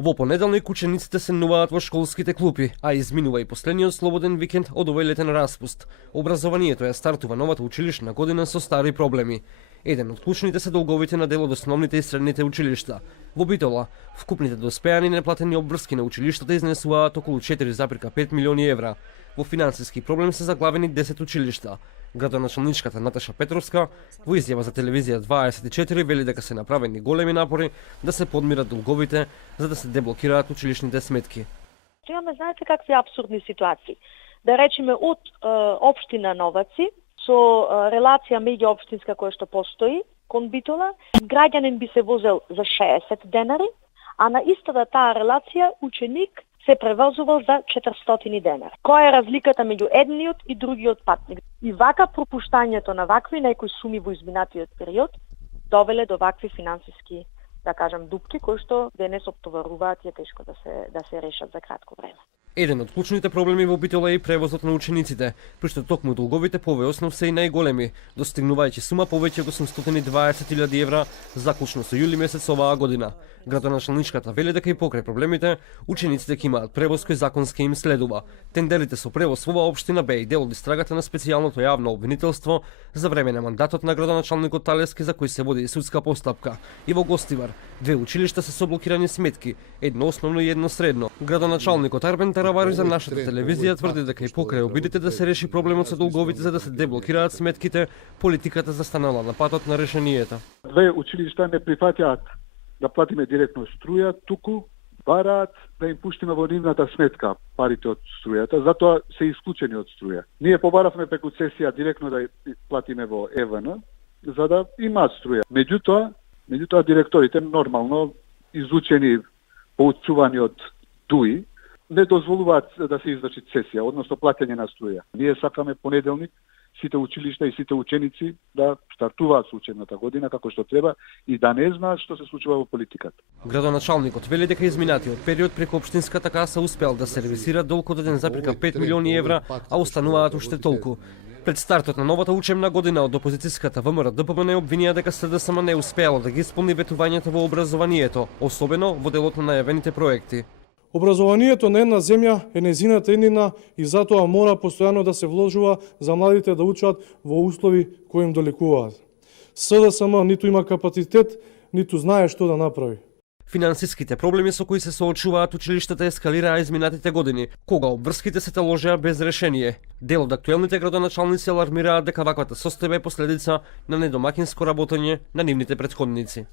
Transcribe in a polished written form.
Во понеделник учениците се нуваат во школските клупи, а изминува и последниот слободен викенд од овој летен распуст. Образованието ја стартува новата училишна година со стари проблеми. Еден од клучните се долговите на дел од основните и средните училишта. Во Битола, вкупните доспеани неплатени обврски на училиштата изнесуваат околу 4,5 милиони евра. Во финансиски проблем се заглавени 10 училишта. Градоначалничката Наташа Петровска во изјава за телевизија 24 вели дека се направени големи напори да се подмират долговите за да се деблокираат училишните сметки. Имаме, знаете, какви апсурдни ситуации. Да речеме од општина Новаци со релација меѓуопштинска која што постои кон Битола, граѓанин би се возел за 60 денари, а на истата таа релација ученик се превозувал за 400 денари. Која е разликата меѓу едниот и другиот патник? И вака пропуштањето на вакви некои суми во изминатиот период довеле до вакви финансиски, да кажам, дупки кои што денес оптоваруваат и е тешко да се решат за кратко време. Еден од клучните проблеми во Битола е и превозот на учениците, при што токму долговите по овој основ се и најголеми, достигнувајќи сума повеќе од 820.000 евра заклучно со јули месец оваа година. Градоначалничката вели дека и покрај проблемите, учениците ќе имаат превоз кој законски им следува. Тендерите со превоз во оваа општина беа и дел од истрагата на специјалното јавно обвинителство за време на мандатот на градоначалникот Талески за кој се води и судска постапка. И во Гостивар, две училишта се со блокирани сметки, едно основно и едно средно. Градоначалникот Арбен Таравари за нашата телевизија тврди дека и покрај обидите да се реши проблемот со долговите за да се деблокираат сметките, политиката застанала на патот на решенијата. Две училишта не прифатјаат да платиме директно струја, туку бараат да им пуштиме во нивната сметка парите од струјата, затоа се исклучени од струја. Ние побаравме преку цесија директно да платиме во ЕВН, за да имаат струја. Меѓутоа директорите нормално изучени, поучувани од ДУИ, не дозволуваат да се изврши цесија, односно плаќање на струја. Ние сакаме понеделник сите училишта и сите ученици да стартуваат со учебната година како што треба и да не знаат што се случува во политиката. Градоначалникот вели дека изминатиот период преку општинската каса успеал да сервисира долг од 1,5 милиони евра, а остануваат уште толку. Пред стартот на новата учебна година од опозицијската ВМРО-ДПМН обвинија дека СДСМ не успеало да ги исполни ветувањата во образованието, особено во делот на најавените проекти. Образованието на една земја е нејзината иднина и затоа мора постојано да се вложува за младите да учат во услови кои им долекуваат. СДСМ ниту има капацитет, ниту знае што да направи. Финансиските проблеми со кои се соочуваат училиштата ескалираа изминатите години, кога обврските се таложеа без решение. Дел од актуелните градоначалници алармираат дека ваквата состојба е последица на недомакинско работење на нивните претходници.